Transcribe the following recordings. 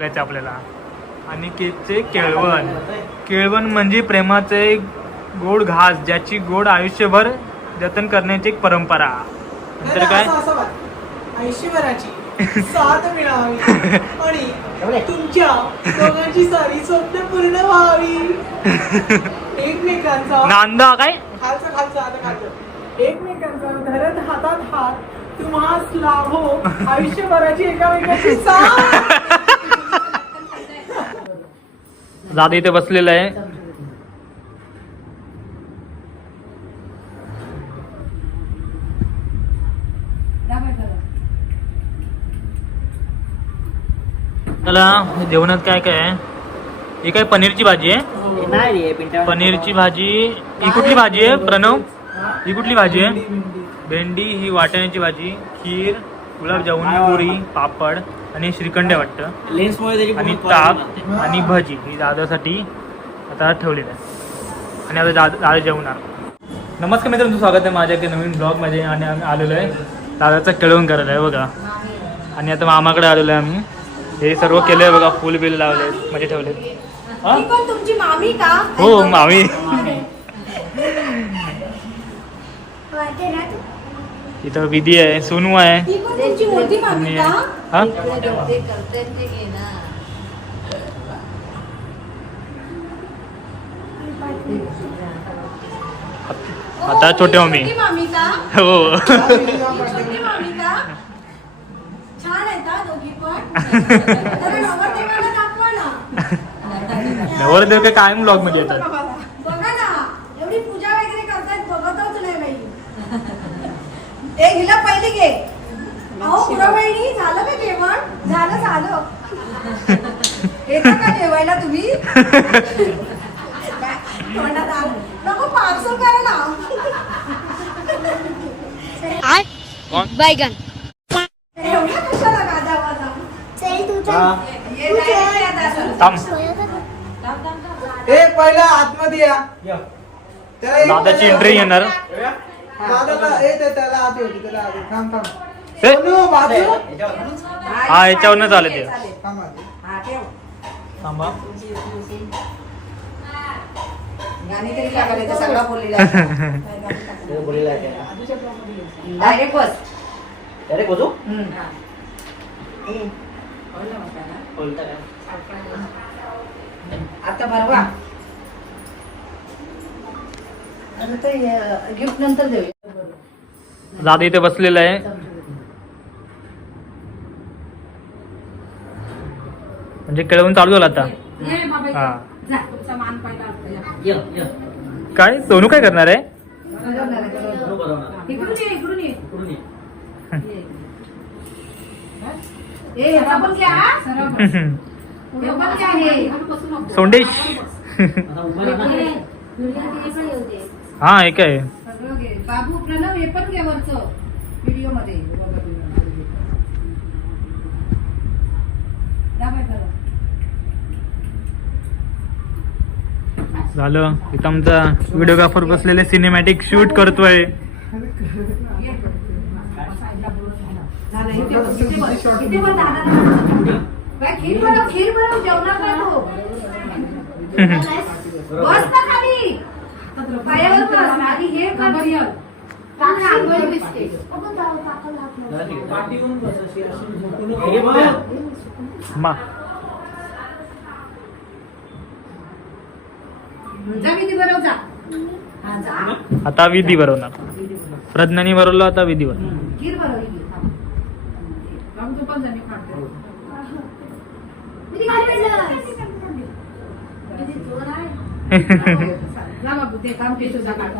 आपल्याला. आणि केकचे केळवण. केळवण म्हणजे प्रेमाचे गोड घास, ज्याची गोड आयुष्यभर जतन करण्याची एक परंपरा. नंतर काय आयुष्यभराची साथ मिळावी आणि तुमच्या दोघांची सारी स्वप्न पूर्ण व्हावी. एकमेकांचा नांदा काय खालचा खालचा आता खालचं एकमेकांचा धरत हातात हात तुम्हास लाभो आयुष्यभराची एकामेकांची साथ. दादा इथे बसलेला आहे. त्याला जेवणात काय काय आहे? ही काय पनीरची भाजी आहे. पनीरची भाजी. ही कुठली भाजी आहे प्रणव? ही कुठली भाजी आहे? भेंडी. ही वाटाण्याची भाजी. खीर, गुलाबजामुन, पुरी, पापड आणि श्रीखंड वाटतं. आणि ताक आणि भजी ही दादासाठी आता ठेवलेलं आहे. आणि आता दादा जेवणार. नमस्कार मित्रांनो, स्वागत आहे माझ्या एका नवीन ब्लॉगमध्ये. आणि आम्ही आलेलो आहे दादाचं केळवण करायला आहे बघा. आणि आता मामाकडे आलेलो आहे आम्ही. हे सर्व केलं आहे बघा. फुल बिल लावले म्हणजे ठेवले. तुमची मामी का? हो मामी. इथं विधी आहे, सोनू आहे. तुमची मोठी मामी का? हा आता छोटे मम्मी. छोटी मामी का? हो छोटी मामी का? छान आहे का दोघी पण? जरा नवरदेवाला दाखवा ना. नवरदेव काय कायम ब्लॉग मध्ये येतात. बघा ना, एवढी पूजा वगैरे करतायत बघतच नाही बाई. ए हिला पहिली घे. अहो पुरा बहिणी झालं का जेवण? झालं. येता का जेवायला तुम्ही? तोंडात आलं. नको पार्सल करा ना. बैगन. एवढ्या कशाला गादावादा? ए पहिला आतमध्ये या. त्याला एक दादाची एंट्री येणार. दादाला त्याला आत येऊ दे, त्याला आत येऊ. थांब ए, सोनू, बाजू. हा याच्यावरनं चालेल ते. थांब आधी. हा, ठेव. थांबा. गाणी तरी काय करायचं? सगळा बोललेला डायरेक्ट बस. आता बरोबर गिफ्ट नंतर देऊ. दादा इथे बसलेला आहे. म्हणजे केळवण चालू झालं आता. हा काय सोनू काय करणार आहे? इकडून ये. ए ह्याचा पण घ्या. हे पण घ्या हे. सोंडेश. हा एक आहे. सगळं घे. बाबू प्रणव हे पण घे वरचं व्हिडिओ मध्ये. झालं. इथं आमचा व्हिडिओग्राफर बसलेले सिनेमॅटिक शूट करतोय. खीर बनव जेवणार काय तो? बस ना खाली. पायावर बस आणि हे कर. मा जा विधी बरोबर जा. आता विधी भरवणार. प्रज्ञानी भरवलं, आता विधी भरवणार. खीर बनव. तू पण जाणे खातो. जा बाबू ते काम केशव जा काढ.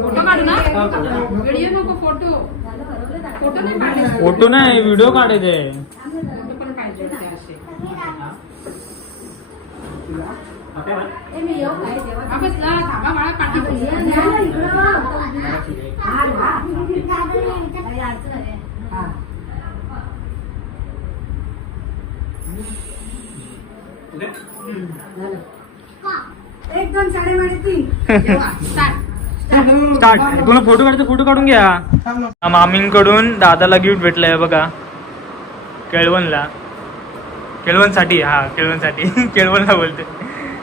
फोटो काढू ना. व्हिडिओ नको. फोटो नाही काढायचे. फोटो नाही, व्हिडिओ काढायचे. फोटो पण पाहिजे होते असे. थांबा बाळा पाठी. एक दोन 3:30 3. स्टार्ट. तुला फोटो काढतो, फोटो काढून घ्या. थांब ना. मामींकडून दादाला गिफ्ट भेटलंय बघा, केळवणला. केळवणसाठी, हा केळवणसाठी. केळवणला बोलते.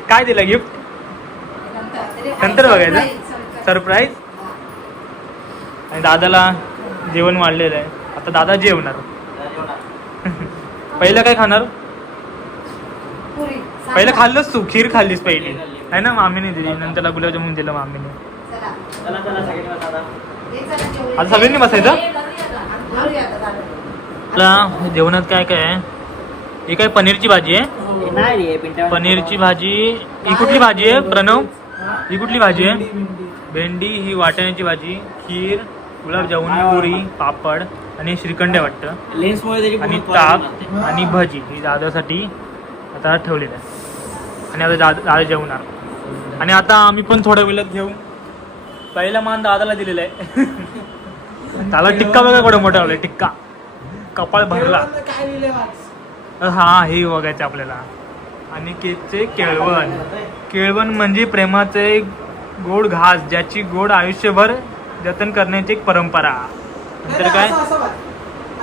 काय दिलं गिफ्ट? नंतर बघायचं. सरप्राईज. आणि दादाला जेवण वाढलेलं आहे. आता दादा जेवणार. पहिलं काय खाणार? पुरी. पहिलं खाल्लंच तू, खीर खाल्लीस पहिली आहे ना, मामीने दिली. नंतर गुलाबजामुन दिलं मामीने. चला. आता सगळ्यांनी बसायचं. जेवूया आता, झालं. आपला जेवणात काय काय आहे? ही काय पनीरची भाजी आहे. पनीरची भाजी. ही कुठली भाजी आहे प्रणव? ही कुठली भाजी आहे? भेंडी. ही वाटाण्याची भाजी. खीर, गुलाबजामुन, पुरी, पापड आणि श्रीखंड आहे वाटतं. आणि ताक आणि भजी. ही दादासाठी आता ठेवलेलं आहे. आणि आता दादा जेवणार. आणि आता आम्ही पण थोड्या वेळात घेऊ. पहिला मान दादाला दिलेला आहे. त्याला टिक्का बघा केवढा मोठा लावलाय. टिक्का कपाळ भरला. काय लिहिलंय वाच. हा हे बघायचं आपल्याला. आणि केकचे केळवण. केळवण म्हणजे प्रेमाचे गोड घास, ज्याची गोड आयुष्यभर जतन करण्याची एक परंपरा. नंतर काय? असं वाच.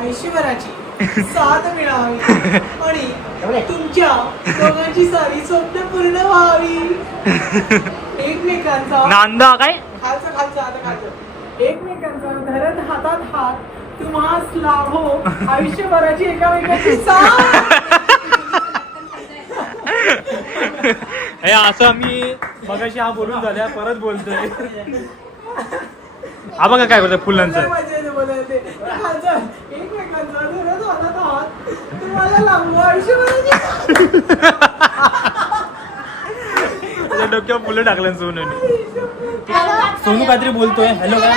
आयुष्यभराची साथ मिळावी आणि तुमच्या दोघांची सारी स्वप्न पूर्ण व्हावी. एकमेकांचा नांदा काय? एकमेकांचा धरत हातात हात तुम्हास लाभो आयुष्यभराची एकामेकांची साथ. हे असं आम्ही मगाशी हा बोलून झाल्या परत बोलतोय. हा बघा काय बोलतोय फुलांचं. मजा येते बोलायला ते. खालचं, एकमेकांचा धरत हातात हात तुम्हाला लाभो आयुष्यभराची त्याच्या डोक्यावर फुलं टाकलं सोनूने. सोनू काहीतरी बोलतोय. हॅलो काय?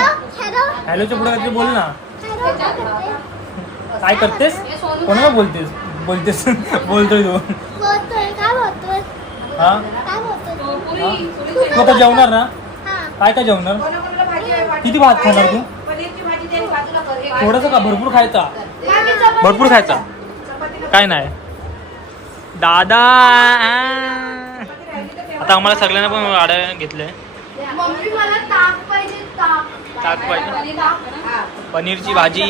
हॅलोच्या पुढे काहीतरी बोल ना. काय करतेस? कोणाला बोलतेस? बोलतोय तू. हा तू आता जेवणार ना? काय काय जेवणार? कोणाकोणाला भाजी आहे? वाटली किती भात खाणार तू? पनीरची भाजी तरी बाजूला कर. एक थोडंसं का? भरपूर खायचा. चपाती- भरपूर खायचा. चपातीला काय नाही दादा. आता आम्हाला सगळ्यांना पण वाढायला घेतलंय. मम्मी मला ताक पाहिजे. ताक पाहिजे. हा. पनीरची भाजी.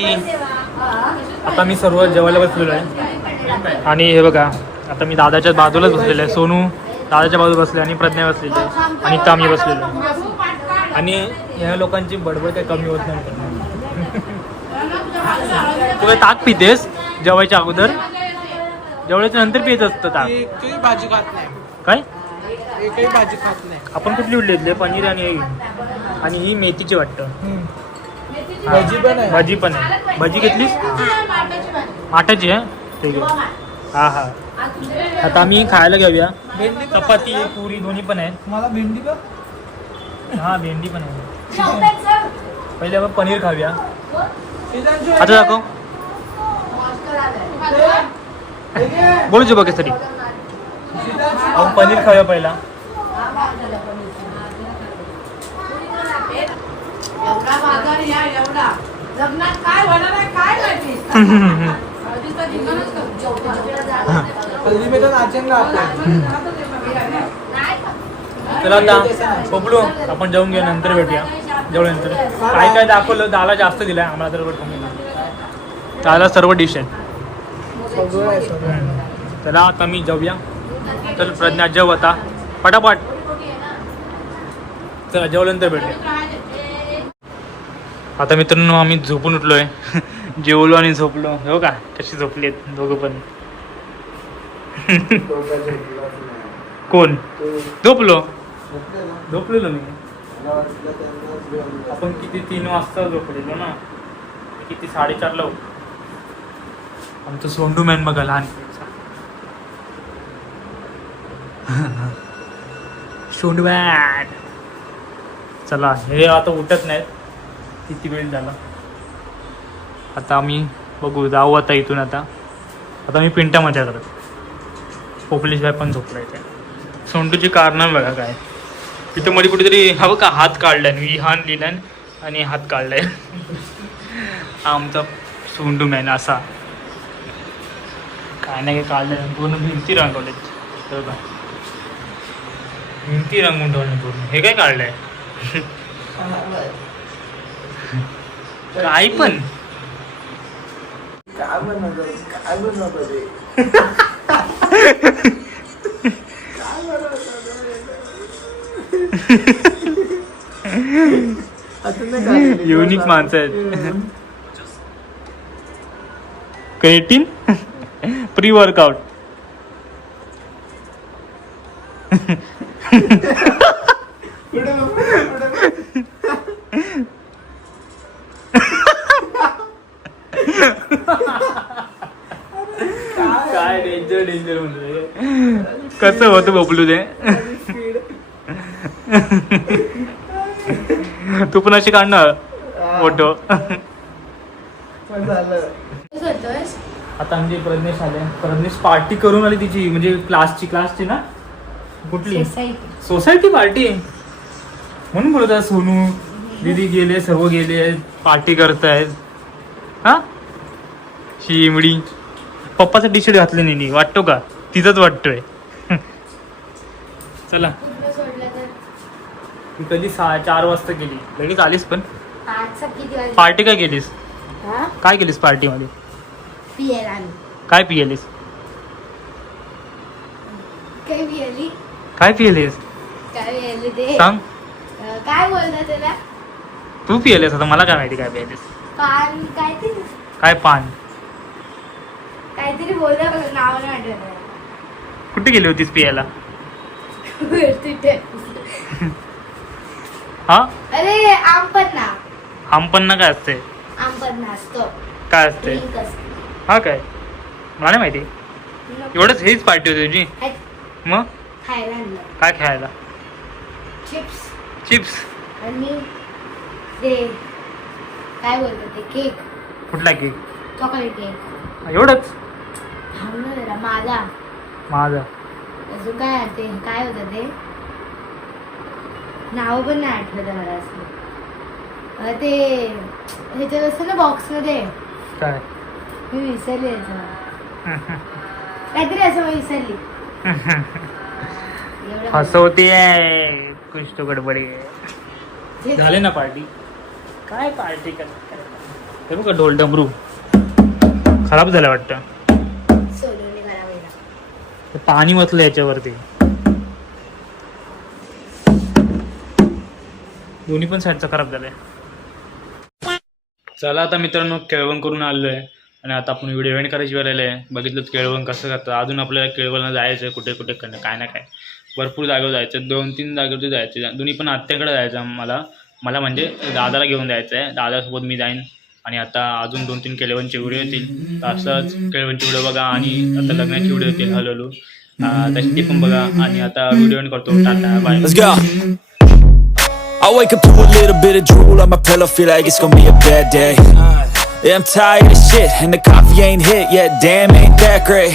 हा. आता मी सर्व जेवायला बसलेलो आहे. आणि हे बघा आता मी दादाच्या बाजूलाच बसलेलो आहे. सोनू दादाच्या बाजूला बसले आणि प्रज्ञा बसलेली आहे. आणि इथं आम्ही बसलेलो आहे. आणि ह्या लोकांची बडबड काही कमी होत नाही. तू काय ताक पितेस जेवायच्या अगोदर? जेवणाच्या नंतर पित असतं ताक. एकही भाजी खात नाही. काय? एकही भाजी खात नाही. आपण कुठली उडली घेतली? पनीर आणि ही मेथीची वाटतं. भाजी पण आहे. भाजी पण आहे. भाजी घेतलीस? माठाची आहे. ठीक आहे. हा हा. आता आम्ही खायला घेऊया. भेंडी पण चपाती आहे. पुरी दोन्ही पण आहेत. मला भेंडी का? हा भेंडी पण आहे. पहिले आपण पनीर खाऊया. आता आता दाखव. बोलू बघ तरी. आपण पनीर खाऊया पहिला. एवढा बाजार या एवढा लग्नात काय होणार आहे काय माहिती. हल्ली मी तर नाचेन का चला आता बघलो आपण जेवून घेऊ. नंतर भेटूया जेवल्यानंतर. काय काय दाखवलं. दाला जास्त दिलाय आम्हाला तर कमी नाही. त्याला सर्व डिश आहेत. चला आता मी जेवूया. तर प्रज्ञा जेव आता पटापट. चला जेवल्यानंतर भेटूया. आता मित्रांनो आम्ही झोपून उठलोय. जेवलो आणि झोपलो. हो का कशी झोपली आहेत दोघं पण. कोण? झोपलेलो मी. आपण किती 3 वाजता झोपलेलो ना. किती 4:30ला उठलो. आमचं सोंडू मॅन बघा लहानपणीचा. सोंडू मॅन. चला हे आता उठत नाहीत. किती वेळ झाला. आता आम्ही बघू जाऊ आता इथून. आता मी पिंटामध्ये करत. पोपलेश भाई पण झोपला इथे. सोंडूची कारणं बघा काय. तिथं मध्ये कुठेतरी हवं का हात काढलाय. विहान लिहिलाय आणि हात काढलाय. आमचा सोंडू मॅन असा काय नाही काय काढलंय. पूर्ण भिंती रंगवल्यात. भिंती रंगवून ठेवल्या पूर्ण. हे काय काढलंय. काही पण काय बनवतो रे? युनिक माणसं आहेत. Creatine pre workout. काय डेंजर डेंजर म्हणजे कसं होतं बबलू ते. तू पण अशी काढणार फोटो. आता म्हणजे प्रज्ञेश आले. प्रज्ञेश पार्टी करून आली तिची, म्हणजे क्लासची ना कुठली सोसायटी पार्टी म्हणून बोलत आहे. सोनू दीदी गेले, सर्व गेले, पार्टी करतायत. हा शिमडी पप्पाचा टी शर्ट घातलं नाही वाटतो का? तिथंच वाटतोय. चला तू कधी 4 वाजता गेली लगेच आलीस. पण पार्टी काय केलीस? काय केलीस पार्टी मध्ये? काय पियलीस? काय पियलीस सांग. काय बोलता त्याला? तू पियलीस आता मला काय माहिती काय पियलीस. पान काहीतरी काय पान? काहीतरी बोलता नाव नाही आठवत. कुठे गेली होतीस पियाला? तिथे. हा अरे आंपन्ना. आंपन्ना काय असते? आंपन्ना असतो. काय असते? ड्रिंक असतो. हा काय मला नाही माहिती. एवढंच हेच पार्टी होती तुझी? मग खायला आणलं. काय खायला? चिप्स. आणि ते काय बोलतात ते केक. कुठला केक? Chocolate cake. एवढंच? माझा अजून काय ते काय होतं ते नाव पण नाही आठवत मला. असं ते ह्याच्यात असतं ना बॉक्स मध्ये. काय? मी विसरले काहीतरी असं मी विसरली. हसवते कुछ तो गडबडी. झाले ना पार्टी? काय पार्टी कर बघा. ढोल डमरू खराब झालं वाटतं. सोडून घरावेला पाणी वतलं याच्यावरती. दोन्ही पण साईडचा खराब झालाय. चला आता मित्रांनो केळवण करून आलोय आणि आता आपण व्हिडिओ एंड करायची वेळ आहे. बघितलं केळवण कसं करतं. अजून आपल्याला केळवणला जायचं कुठे कुठे काय ना काय भरपूर जागेवर जायचं. 2-3 जागेवरती जायचं. दोन्ही पण आत्याकडे जायचं मला म्हणजे दादाला घेऊन जायचं आहे. दादासोबत मी जाईन. आणि आता अजून 2-3 केळवणचे व्हिडिओ येतील. असंच केळवणचे व्हिडिओ बघा आणि आता लग्नाचे व्हिडिओ येतील हळूहळू. तशी ते पण बघा. आणि आता व्हिडिओ एंड करतो. Tata bye. I wake up to a little bit of drool on my pillow, feel like it's gonna be a bad day. Yeah, I'm tired of shit, and the coffee ain't hit yet, damn, ain't that great.